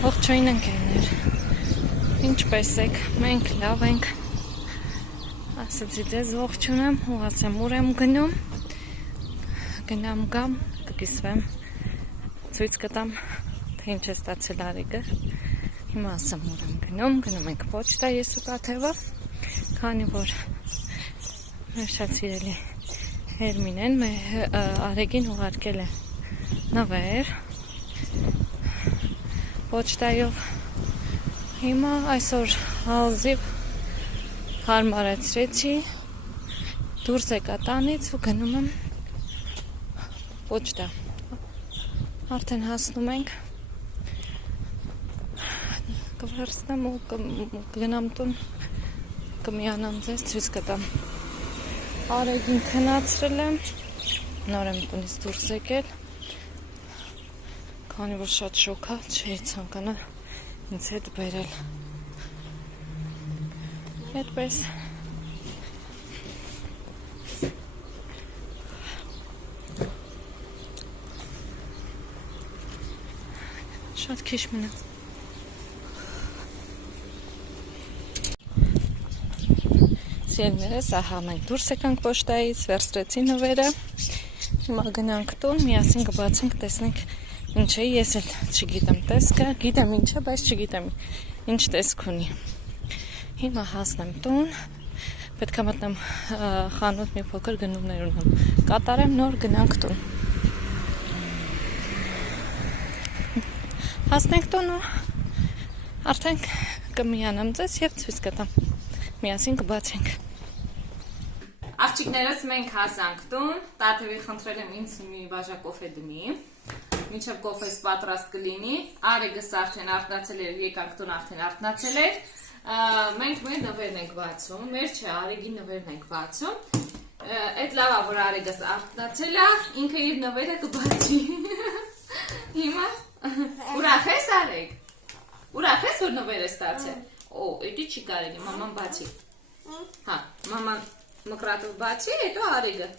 Ողջույն ընկերներ, ինչպես եք, մենք լավ ենք, ասացի ձեզ ողջունեմ ու ասեմ ուր եմ գնում, գնամ գամ, կկիսվեմ, ցույց կտամ, թե ինչ է ստացել Արեգը, հիմա ասեմ ուր եմ գնում ենք պոչտա ես ու Տաթևը, քանի որ մեր շատ սիրելի Հերմինեն Արեգին ուղարկել է նվեր, Պոչտայով հիմա այսօր հազիվ հարմարեցրեցի, դուրս եկա տանից ու գնում եմ պոչտա, արդեն հասնում ենք, կվերցնեմ ու կգնամ տուն, կմիանամ ձեզ, ցույց կտամ, Արեգին քնացրել եմ, նոր եմ տնից դուրս եկել, քանի որ շատ շոկ է, չէի ցանկանա ինձ հետ բերել։ Այդպես։ Շատ քիչ մնաց։ Սիրելիներս, ահա մենք դուրս եկանք պոչտայից, վերցրեցի նվերը։ Հիմա գնանք տուն, միասին կբացենք, տեսնենք ինչ է, ես էլ չգիտեմ տեսքը, գիտեմ ինչ է, բայց չգիտեմ ինչ տեսք ունի։ Հիմա հասնեմ տուն, պետք է մտնեմ խանութ մի փոքր գնումներ ունեմ, կատարեմ նոր գնանք տուն։ Հասնենք տուն ու արդեն կմիանամ ձեզ և ցույց կտամ, միասին կբացենք։ Աղջիկներս մենք հասանք տուն, Տաթևի խնդրել եմ ինձ մի բաժակ կոֆե դնի, մինչև կոֆես պատրաստ կլինի, Արեգս արդեն արթնացել էր, եկանք տուն արդեն արթնացել էր, մենք մեր նվերն ենք բացում, մեր չէ, Արեգի նվերն ենք բացում, այդ լավ է, որ Արեգս արթնացել է, ինքը իր նվերը կբացի, հիմա, ուրախ ես Արեգ, ուրախ ես, որ նվեր է ստացել, էդի չի կարելի, մաման բացի, հա, մաման մկրատով բացի, հետո Արեգը,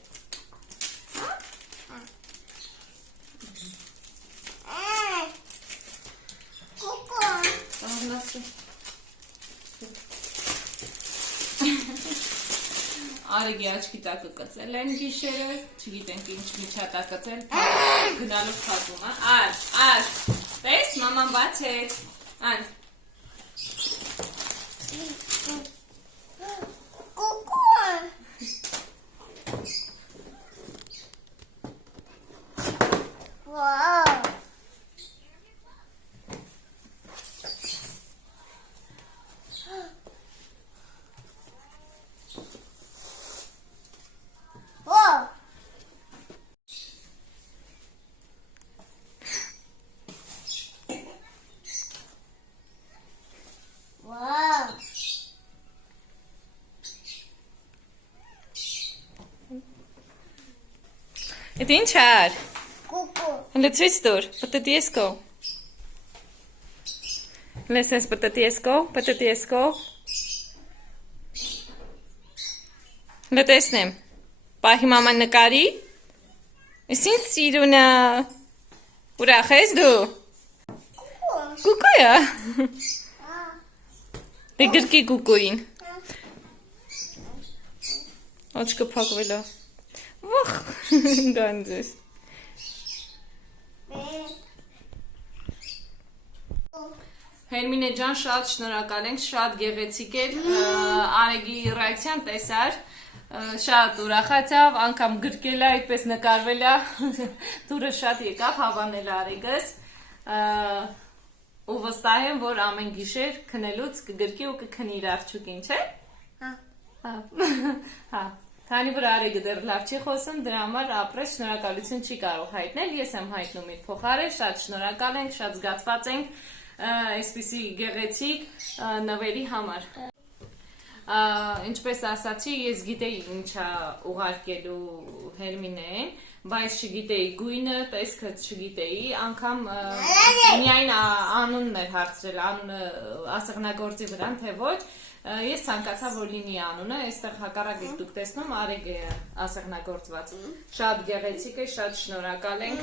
Արեգի աչքի տակը կծել են գիշերը, չգիտենք ինչ միջատա կծել, գնալով փակում, աչ, պես, մաման բացեց, անց, Էդ ինչ էր? Հլը ցույց տուր, պտտի ես կո։ Լեսնես պտտի ես կո։ Հլը տեսնեմ, պահի մաման նկարի, ես ինձ սիրունա, ուրախ ես դու։ Կուկո է։ Դե գրկի կուկոին։ Աչկը փակվել է։ Վախ, գանձես։ Հերմինե ջան, շատ շնորհակալ ենք, շատ գեղեցիկ էր, Արեգի ռեակցիան տեսար, շատ ուրախացավ, անգամ գրկել է, այդպես նկարվել է, դուրը շատ եկավ, հավանել Արեգս, ու վստահ եմ, որ ամեն գիշեր քնելուց կգրկի ու կքնի իր աղջուկին, չէ՞։ Հա։ Քանի որ Արեգը դեռ լավ չի խոսում, դրա համար ապրես շնորհակալություն չի կարող հայտնել, ես եմ հայտնում իր փոխարեն, շատ շնորհակալ ենք, շատ զգացված ենք այսպիսի գեղեցիկ նվերի համար։ Ինչպես ասացի, ես գիտեի ինչա ուղարկելու Հերմինեն, բայց չգիտեի գույնը, տեսքը չգիտեի, անգամ միայն անունն էր հարցրել, անունը ասեղնագործի վրան, թե ոչ, ես ցանկացա, որ լինի անունը, այստեղ հակառակ եք դուք տեսնում, Արեգ է ասեղնագործված, շատ գեղեցիկ է, շատ շնորհակալ ենք։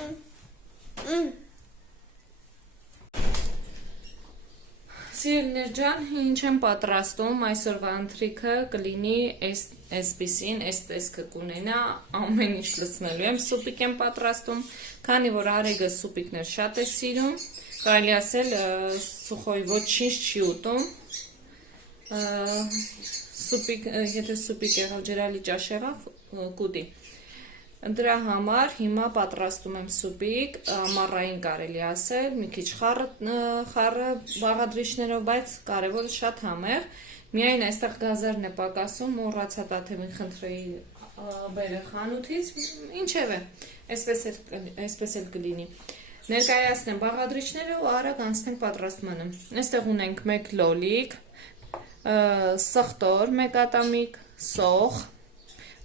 Սիրելիներ ջան, ինչ եմ պատրաստում, այսօրվա ընթրիքը կլինի այսպիսին, այս տեսքը կունենա, ամեն ինչ լցնելու եմ, սուպիկ եմ պատրաստում, քանի որ Արեգը սուպիկներ շատ է սիրում, կարելի ասել սուխոյ ոչինչ չի ուտում, եթե սուպիկ եղավ ջրալի ճաշ եղավ, կուտի։ Դրա համար հիմա պատրաստում եմ սուպիկ, ամառային կարելի ասել, մի քիչ խառը բաղադրիչներով, բայց կարևորը շատ համեղ, միայն այստեղ գազարն է պակասում, մոռացա Տաթևին խնդրեի բերել խանութից, ինչևէ, այսպես էլ կլինի։ Ներկայացնեմ բաղադրիչները ու արագ անցնենք պատրաստմանը։ Այստեղ ունենք 1 լոլիկ, սխտոր, 1 ատամիկ, սոխ,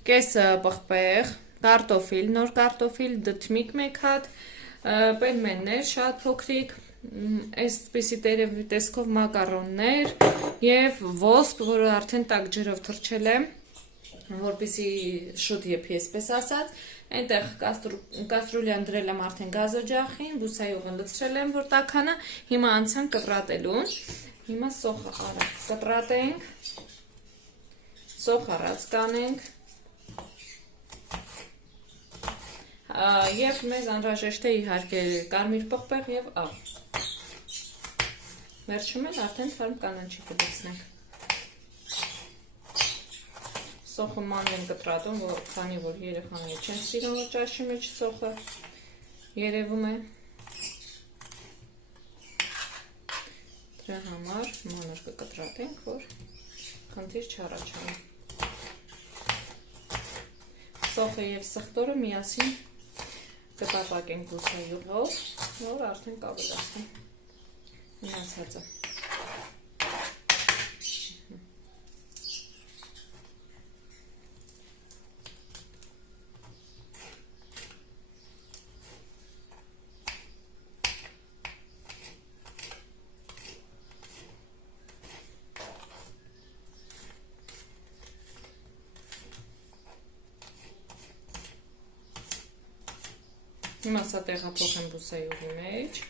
կես պղպեղ, կարտոֆիլ, նոր կարտոֆիլ, դթմիկ 1 հատ, պելմեններ շատ փոքրիկ, այսպիսի տեսքով մակարոններ և ոսպ, որը արդեն տաք ջրով թրջել եմ, որպեսզի շուտ եփի, այսպես ասած, այնտեղ կաստրուլյան դրել եմ արդեն գազօջախին, բուսայողը լցրել եմ, որ տաքանա, հիմա անցանք կտրատելուն, հիմա սոխը արագ կտրատենք, սոխ առած կանենք, և մեզ անհրաժեշտ է իհարկե կարմիր պղպեղ և աղ։ Վերջում էլ արդեն թարմ կանաչի կդցնենք։ Սոխը մանր եմ կտրատում, քանի որ երեխաները չեն սիրում, որ ճաշի մեջ սոխը երևում է։ Դրա համար մանր կկտրատենք, որ խնդիր չառաջանա։ Սոխը և սխտորը միասին կտապակենք բուսայողով, որ արդեն կավելացնենք մնացածը։ Հիմա սա տեղափոխեմ բուսայողի մեջ։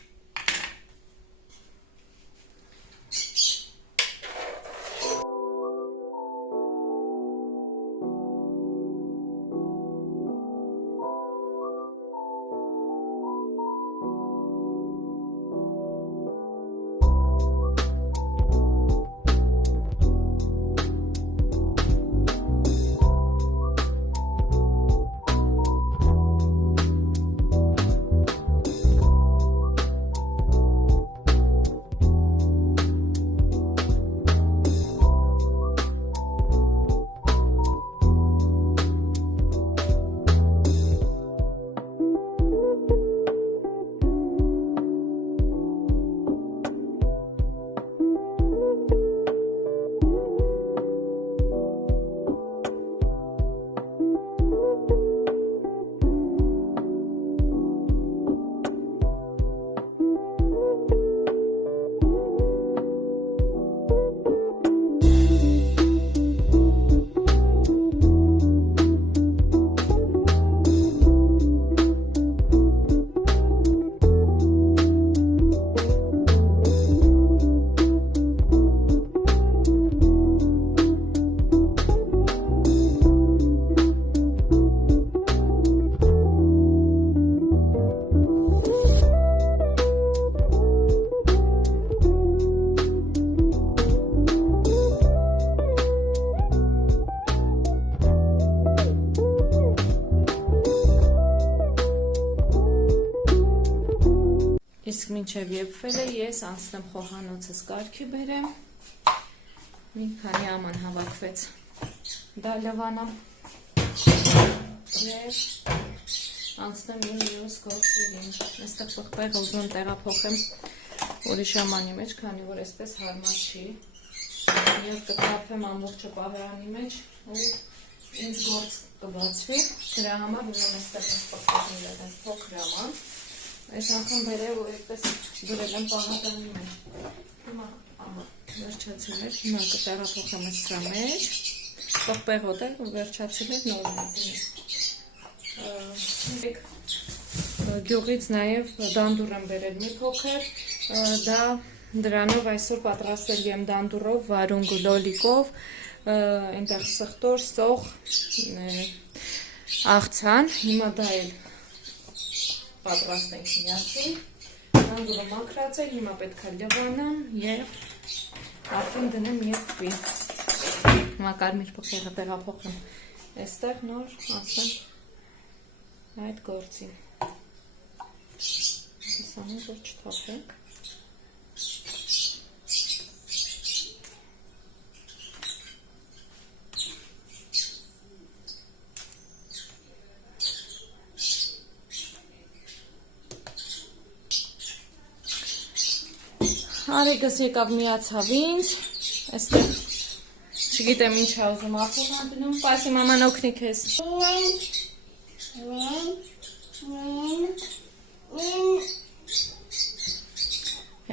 Իսկ մինչև եփվել է, ես անցնեմ խոհանոցս կարգի բերեմ, մի քանի աման հավաքվեց դա լվանամ և անցնեմ իմ մյուս գործերին, այստեղ պղպեղը ուզում եմ տեղափոխեմ ուրիշ ամանի մեջ, քանի որ այսպես հարմար չի և կթափեմ ամբողջը պահարանի մեջ ու ինձ գործ կբացվի, դրա համար ուզում այստեղ պղպեղները փոքր աման Այս անգամ բերել ու այդպես դրել եմ պահարանի մեջ։ Հիմա վերջացել էր, հիմա կտեղափոխեմ սրա մեջ, պղպեղոտ էր ու վերջացել էր նորմալ։ Գյուղից նաև դանդուր եմ բերել մի փոքր, դա Դրանով այսօր պատրաստել եմ դանդուրով, վարունգ լոլիկով, այնտեղ սխտոր, սող, աղցան, հիմա դա էլ պատրաստենք միասին, դանդուրը մաքրած է, հիմա պետք է լվանամ և արդեն դնեմ և պի, հիմա կարմիր պղեղը տեղափոխեմ, այստեղ նոր ասեմ այդ գործին, ասանում որ չթափենք, Արեգս եկավ միացավ ինձ, այստեղ չգիտեմ ինչ է ուզում ախորան դնում, պասի մաման օգնի քեզ։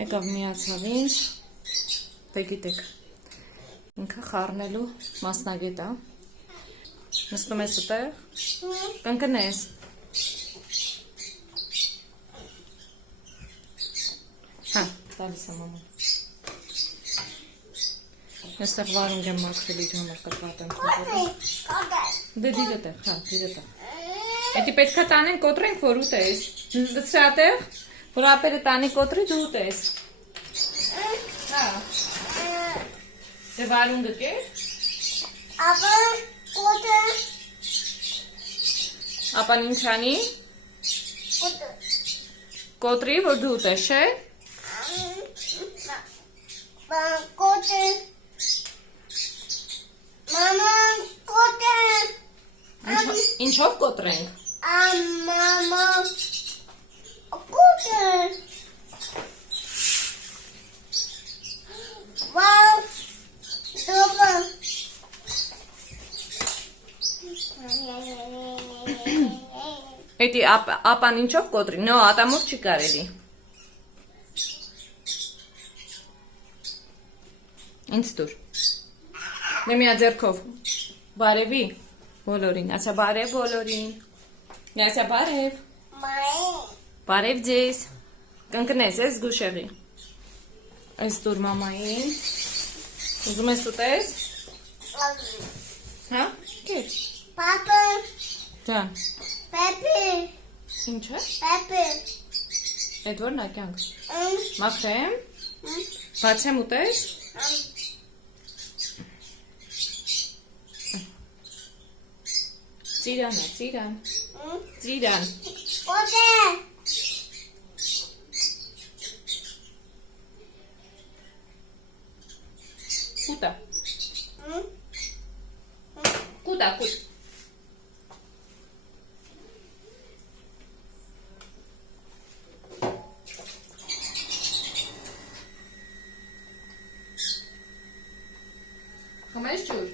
Եկավ միացավ ինձ, դե գիտեք, ինքը խառնելու մասնագետ է, նստում ես ուտեղ, կընկնես։ Հա, տալիս եմ մաման։ Այստեղ վարունգ եմ մաքրել իր համար կտրատ եմ թողել։ Դե դիրը տեղ, հա, դիրը տեղ։ Էդի պետք է տանեն կոտրենք, որ ուտես։ Դցրա տեղ, որ ապերը տանի կոտրի դու ուտես։ Հա։ Դե վարունգը կեր։ Ապա կոտրի։ Ապան ինչ անի։ Կոտրի, որ դու ուտես, չէ։ Կոտրի։ Մամա կոտրի։ Ինչով կոտրենք։ Մամա կոտրի։ Վау դոբա։ Էդի ապան ինչով կոտրի, նո ատամով չի կարելի։ Ինձ տուր։ Դե միա ձեռքով, բարևի բոլորին, ասա բարև բոլորին, ասա բարև, բարև ձեզ, կընկնես ես գուշեղի, այս տուր մամային, ուզում ես ուտես, հա, կեր, Պապա, ճան, պեպի, ինչ է, պեպի, էդ որ նակյանք, մաքրեմ, բացեմ ուտես, Ծիրան է, ծիրան, ծիրան, կոտրի, կուտա, կուտա, կուտ, խմես ջուր,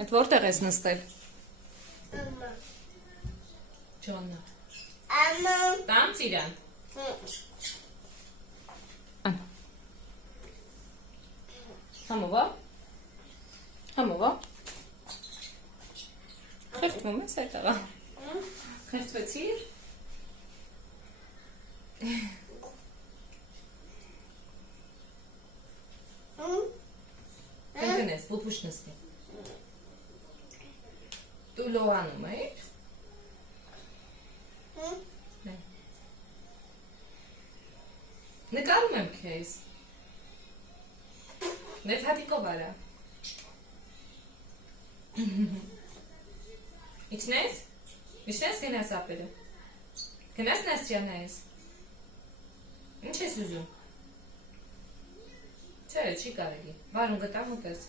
Էդ որտեղ ես նստել, ճոննա, ամա, տամ ծիրան, համովա, համովա, խեղտվում ես այդ աղա, խեղտվեցիր, կընկնես, բուբուշ նստի, դու լոանում էիր, նկարում եմ քեզ, մեծ հատիկով արա, իչնես, իչնես գնաս ապերը, գնաս նաստրյանայես, ինչ ես ուզում, չէ, չի կարելի, վարունգը տամ ուտես,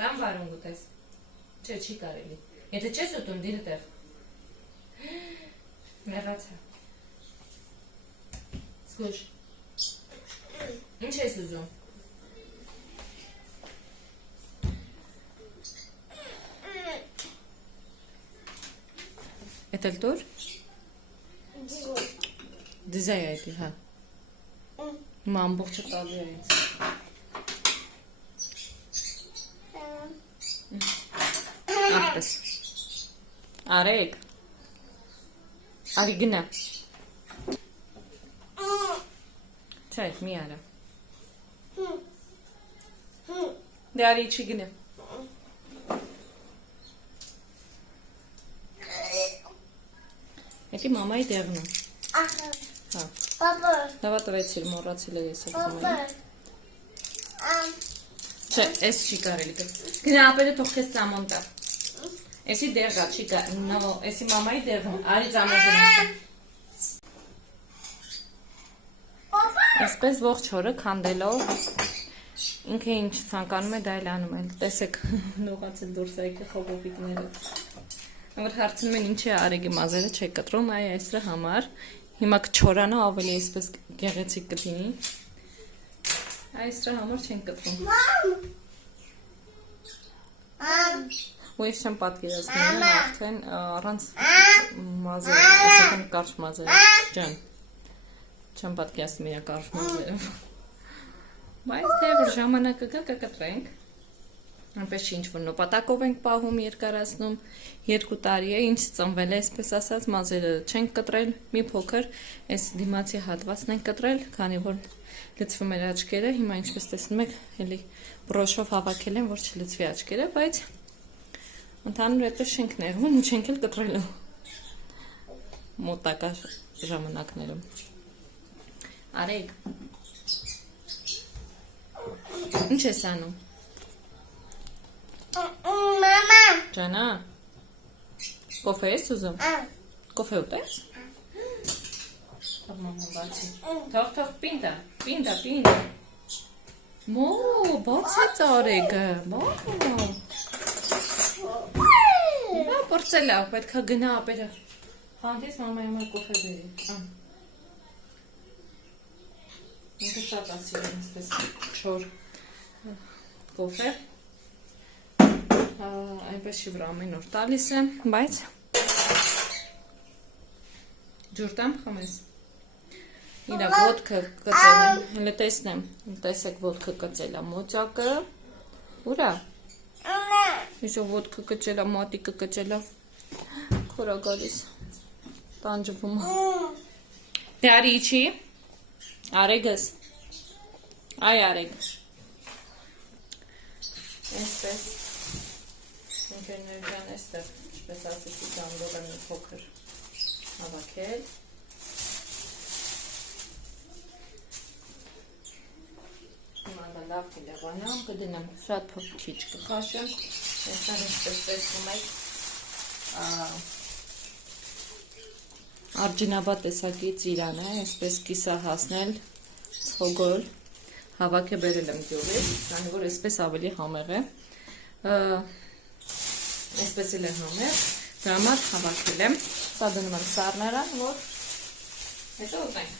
տամ վարունգ ուտես, չէ, չի կարելի, եթե չես ուտում դիրը տեղ, մեղացա, զգուշ, ինչ ես ուզում, Էդ էլ տուր, դիզայ այդի, հա, հիմա ամբողջը տալու է ինձ, Արեք։ Արի գնա։ Չէ, մի արա։ Դե արի չի գնա։ Էդի մամայի դեղն է։ Հա։ Papa. Լավա տվեցիր, մոռացել է ես այդ Papa. մամայի։ Չէ, էս չի կարելի գա։ Գնա ապերը թող քեզ ծամոն տա։ Էսի դեղա չի կա։ Նո, էսի մամայի դեղն։ Արի ծամոն գնա։ Այսպես ողջ օրը քանդելով ինքը ինչ ցանկանում է դա էլ անում է։ Տեսեք, նողացել դուրս է եկել խոբոբիկները։ Որ հարցնում են ինչի է Արեգի մազերը չէ կտրում, այ այսրա համար։ Հիմա կչորանա ավելի այսպես գեղեցիկ կլինի։ Այսրա համար չեն կտրում։ Ու ես չեմ պատկերացնում արդեն առանց մազերը, այսինքն կարճ մազերը, ջան։ Չեմ պատկերացնում իրա կարճ մազերը։ Բայց թե որ ժամանակը գա կկտրենք։ Այնպես ինչ որ նպատակով ենք պահում երկարացնում 2 տարի է ինչ ծնվել է այսպես ասած մազերը չենք կտրել մի փոքր այս դիմացի հատվածն ենք կտրել քանի որ լցվում էր աչքերը հիմա ինչպես տեսնում եք էլի բրոշով հավաքել են որ չլցվի աչքերը բայց ընդհանուր այդպես չենք նեղվում ու չենք էլ կտրելու մոտակա ժամանակներում Արեգ ինչ ես անում Mama. Ջանա Կոֆե ես ուզում Կոֆե ուտես Թող մաման բացի Թող պինտա Մո բացեց Արեգը Նա պրծել է պետք է գնա ապերը Հանդես մամայի համար կոֆե բերի Ինքը շատ ասիր եմ ասպես չոր կոֆե այնպես չի որ ամեն օր տալիս եմ, բայց ջուր տամ խմես իրա ոտքը կծել եմ, հլը տեսնեմ, տեսեք ոտքը կծել է մոծակը, ուրա, իսո ոտքը կծել է, մատիկը կծել է, քորա գալիս, տանջվում դե արի իչի, Արեգս, այ Արեգ, այսպես Ինքերներգան էստեղ, ինչպես ասեցի, գանգով եմ մի փոքր հավաքել։ Հիմա դա լավ կլավանամ, կդնեմ շատ փոքրիչ կխաշեմ, այստեղ ինչպես տեսնում եք արջինաբա տեսակի ծիրան է, այսպես կիսա հասնել, ցողոլ, հավաք է բերել եմ գյուղից, քանի որ այսպես ավելի համեղ է, Այսպես էլ է համեղ, դրա համար հավաքել եմ, սա դնում եմ սառնարան, որ հետո ուտենք։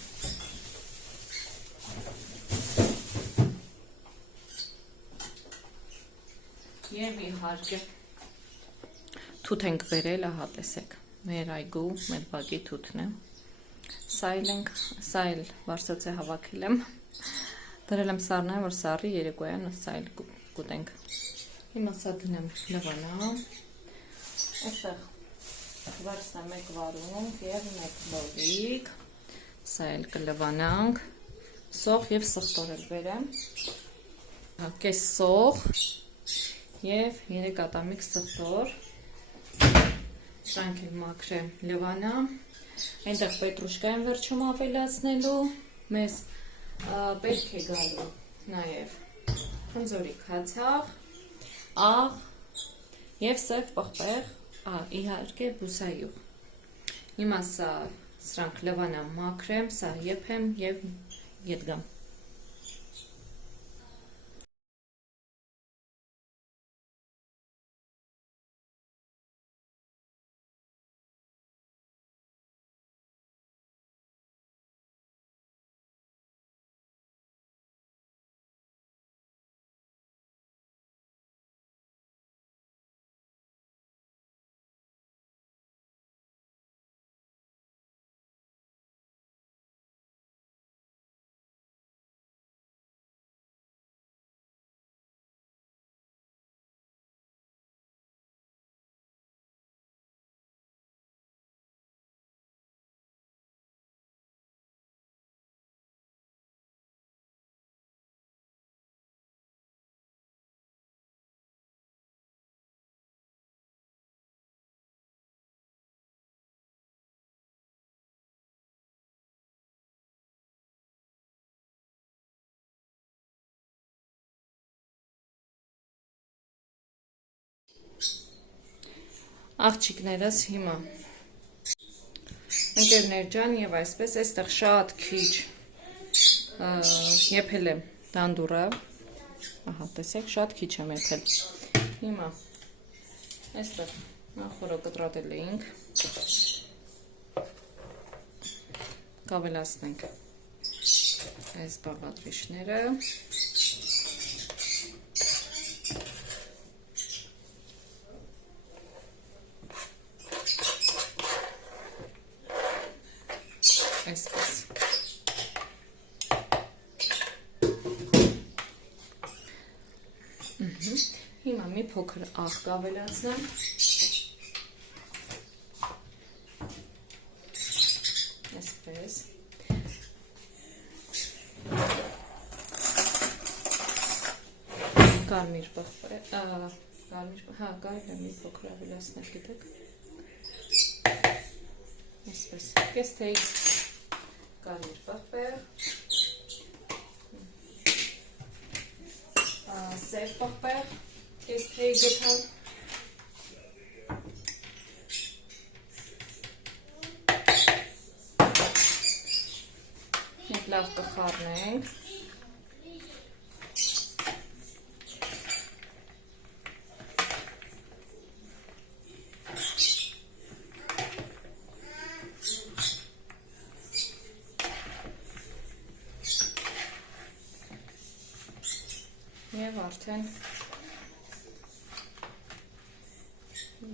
Եվ իհարկե թութ ենք բերել, ահա տեսեք, մեր այգու, մեր բակի թութն է, սա էլ վարսացե հավաքել եմ, դրել եմ սառնարան, որ սառի երեկոյան սա էլ կուտենք։ Հիմա սա դնեմ լվանա, այստեղ վարսնա մեկ վարունք և մեկ լովիկ, սա էլ կլվանանք, սող և սխտոր էլ բերեմ, կես սող և 3 ատամիկ սխտոր, սրանք էլ մաքրեմ լվանա, այնտեղ պետրուշկա եմ վերջում ավելացնելու, մեզ պետք է գալու նաև խնձորի քացախ, աղ և սև պղպեղ, իհարկե բուսայուղ։ Հիմա սրանք լվանամ մաքրեմ, սա եփեմ և ետ գամ։ Աղջիկներս հիմա ընկերներ ջան եւ այսպես այստեղ շատ քիչ եփել եմ դանդուրը, ահա տեսեք շատ քիչ եմ եփել, հիմա այստեղ նախորը կտրատել էինք, կավելացնենք այս բաղադրիչները, այսպես հիմա մի փոքր աղ կավելացնեմ, այսպես կարմիր պղպեղ, կարմիր մի փոքր ավելացնել գիտեք, այսպես կես թեյ կարմիր պղպեղ, սև պղպեղ, կես թեյ գտալ, Մենք լավ կխառնենք, և արդեն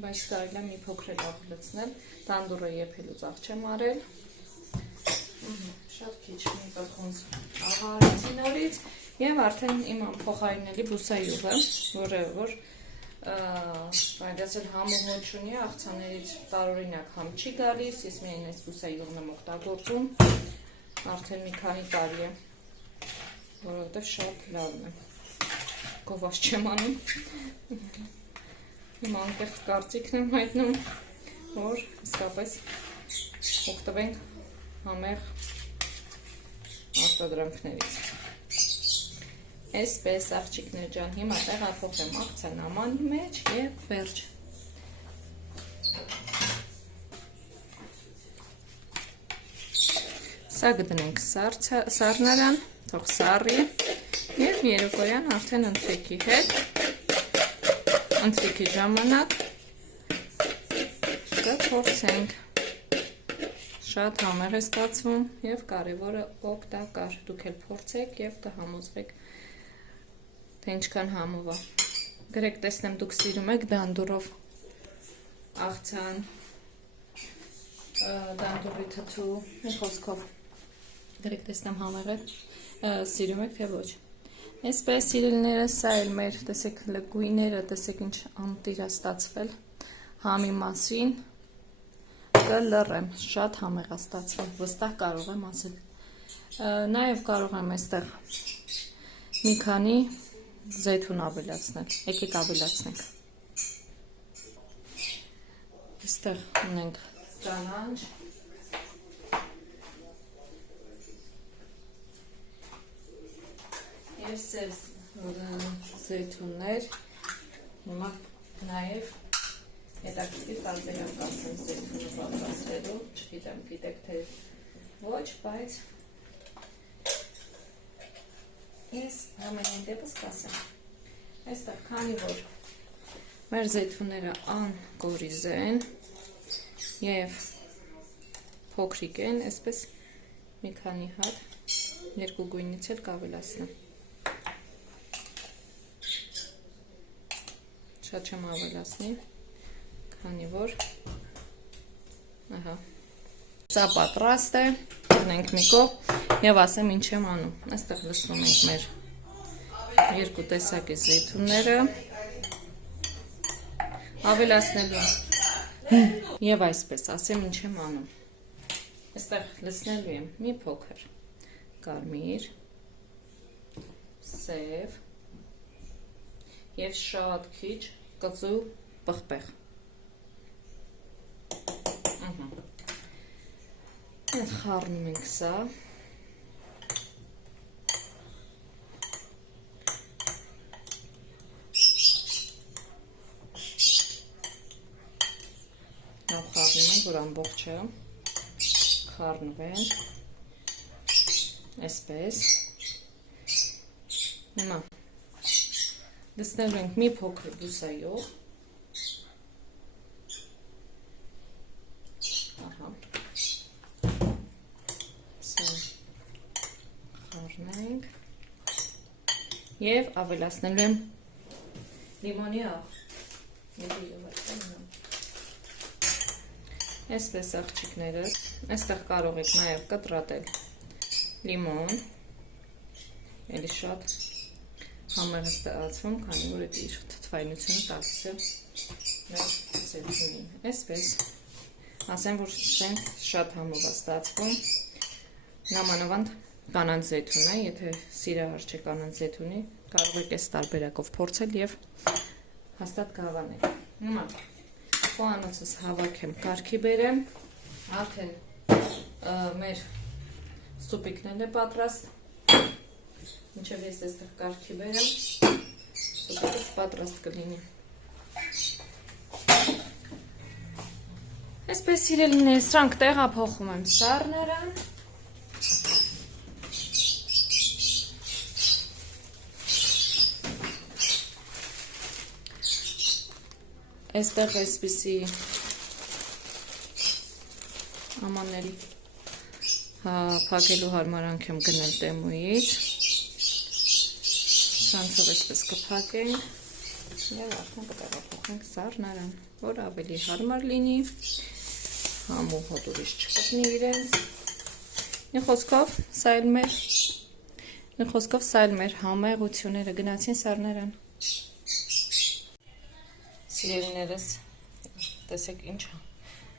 բայց կարելի է մի փոքր ավելացնել, տանդուրը եփելուց աղ չեմ արել, շատ քիչ մի պղնձ աղարեցի նորից և արդեն իմ փոխարինելի բուսայուղը, որը որ այդացել համը հոչ ունի, աղցաներից տարօրինակ համ չի գալիս, ես միայն այս բուսայուղն եմ օգտագործում, արդեն մի քանի տարի է, որովհետև շատ լավն է, գովազ չեմ անում, իմ անկեղծ կարծիքն եմ հայտնում, որ իսկապես օգտվենք համեղ արտադրանքներից։ Այսպես աղջիկներ ջան, հիմա տեղափոխեմ աղցան ամանի մեջ և վերջ։ Սա գտնենք սառնարան, թող սառի և երեկոյան արդեն ընթրիքի հետ, ընթրիքի ժամանակ կփորձենք։ Շատ համեղ է ստացվում և կարևորը օգտակար, դուք էլ փորձեք և կհամոզվեք, թե ինչքան համով է։ Գրեք տեսնեմ դուք սիրում եք դանդուրով աղցան, դանդուրի թթու, մի խոսքով, գրեք տեսնեմ համեղ է, սիրում եք թե ոչ։ Այսպես սիրելիներս, սա էլ մեր, տեսեք լգույները, տեսեք ինչ ամտիր է ստացվել համի մասին, կլռեմ, շատ համեղ է ստացվել, վստահ կարող եմ ասել։ Նաև կարող եմ այստեղ մի քանի զեյթուն ավելացնել, եկեք ավելացնենք։ Այստեղ ունենք ճանաչ, և սև զեյթուններ, հիմա նաև հետաքրքիր տարբերակ ասեմ զեյթունը պատրաստելու, չգիտեմ գիտեք թե ոչ, բայց ես ամենայն դեպս կասեմ։ Այստեղ քանի որ մեր զեյթունները անկորիզ են և փոքրիկ են, այսպես մի քանի հատ երկու գույնից էլ կավելացնեմ։ Շատ չեմ ավելացնի, քանի որ ահա սա պատրաստ է, դնենք մի կողմ և ասեմ ինչ եմ անում։ Այստեղ լցնում ենք մեր երկու տեսակի զեյթունները, ավելացնելու և այսպես ասեմ ինչ եմ անում։ Այստեղ լցնելու եմ մի փոքր կարմիր, սև և շատ քիչ կծու պղպեղ։ Խառնում ենք սա։ Այդքանով խառնում ենք, որ ամբողջը խառնվեն, այսպես, հիմա դստելու ենք մի փոքր բուսայով, խառնենք և ավելացնելու եմ լիմոնի աղ, այսպես աղջիկներս, այստեղ կարող եք նաև կտրատել լիմոն, էլի շատ համեղ է ստացվում, քանի որ այդ իր թթվայնությունը տալիս է մեր զեյթունին, այսպես, ասեմ, որ շատ համով է ստացվում, նամանավանդ կանանց զեյթուն է, եթե սիրահար չէ կանանց զեյթունի, կարող եք այս տարբերակով փորձել և հաստատ կհավանեք, հիմա խոհանոցս հավաքեմ, կարգի բերեմ, արդեն մեր սուպիկն է պատրաստ, մինչև ես այստեղ կարգի բերեմ, սուպիկս պատրաստ կլինի։ Այսպես սիրելիներ, սրանք տեղափոխում եմ սառները, այստեղ այսպիսի ամանների փակելու հարմարանք եմ գնել Տեմուից, սրանցով այսպես կփակենք և արդեն կտեղափոխենք սառնարան, որ ավելի հարմար լինի, համ ու հոտ ուրիշ չկպնի իրենց, մի խոսքով սա էլ մեր համեղությունները գնացին սառնարան։ Սիրելիներս, տեսեք ինչ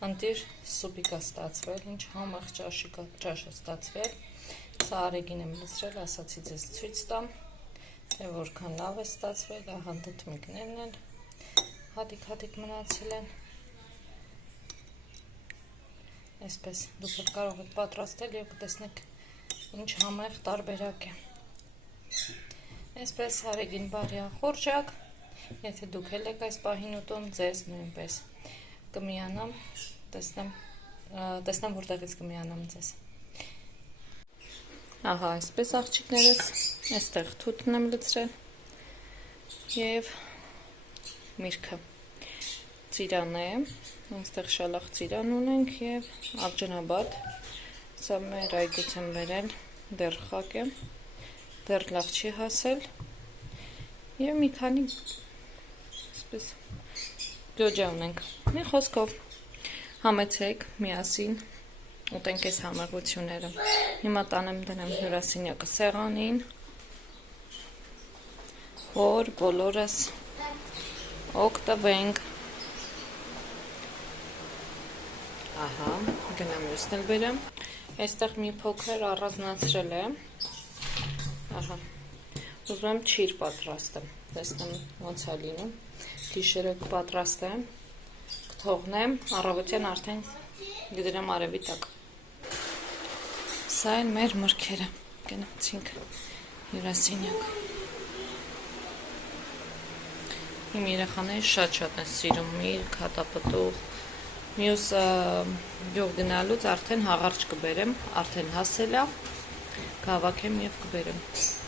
ընտիր սուպիկ է ստացվել, ինչ համեղ ճաշ է ստացվել, սա արեգին եմ լցրել, ասացի ձեզ ցույց տամ, թե որքան լավ է ստացվել, ահա դդմիկներն են, հատիկ մնացել են, այսպես դուք կարող եք պատրաստել և կտեսնեք ինչ համեղ տարբերակ է, այսպես արեգին բարյա խորժակ, եթե դուք էլ եք այս պահին ուտում, ձեզ նույնպես կմիանամ, տեսնեմ որտեղից կմիանամ ձեզ։ Ահա այսպես աղջիկներս, այստեղ թութն եմ լցրել և միրգը ծիրան է, այստեղ շալախ ծիրան ունենք և արջանաբադ, սա մեր այգուց եմ բերել, դեռ խակ է, դեռ լավ չի հասել և մի քանի գյոջա ունենք, մի խոսքով համեցեք միասին ուտենք այս համեղությունները, հիմա տանեմ դնեմ հյուրասենյակը սեղանին, որ բոլորս օգտվենք, ահա, գնամ ուսն էլ բերեմ, այստեղ մի փոքր առանձնացրել եմ, ահա, ուզում եմ չիր պատրաստեմ, տեսնեմ ոնց է լինում, գիշերը կպատրաստեմ, կթողնեմ, առավոտյան արդեն կդրեմ արևի տակ։ Սա են մեր մրգերը, գնացինք հյուրասենյակ։ Իմ երեխաները շատ են սիրում միրգ, հատապտուղ, մյուս գյուղ գնալուց արդեն հաղարջ կբերեմ, արդեն հասել է, կհավաքեմ և կբերեմ։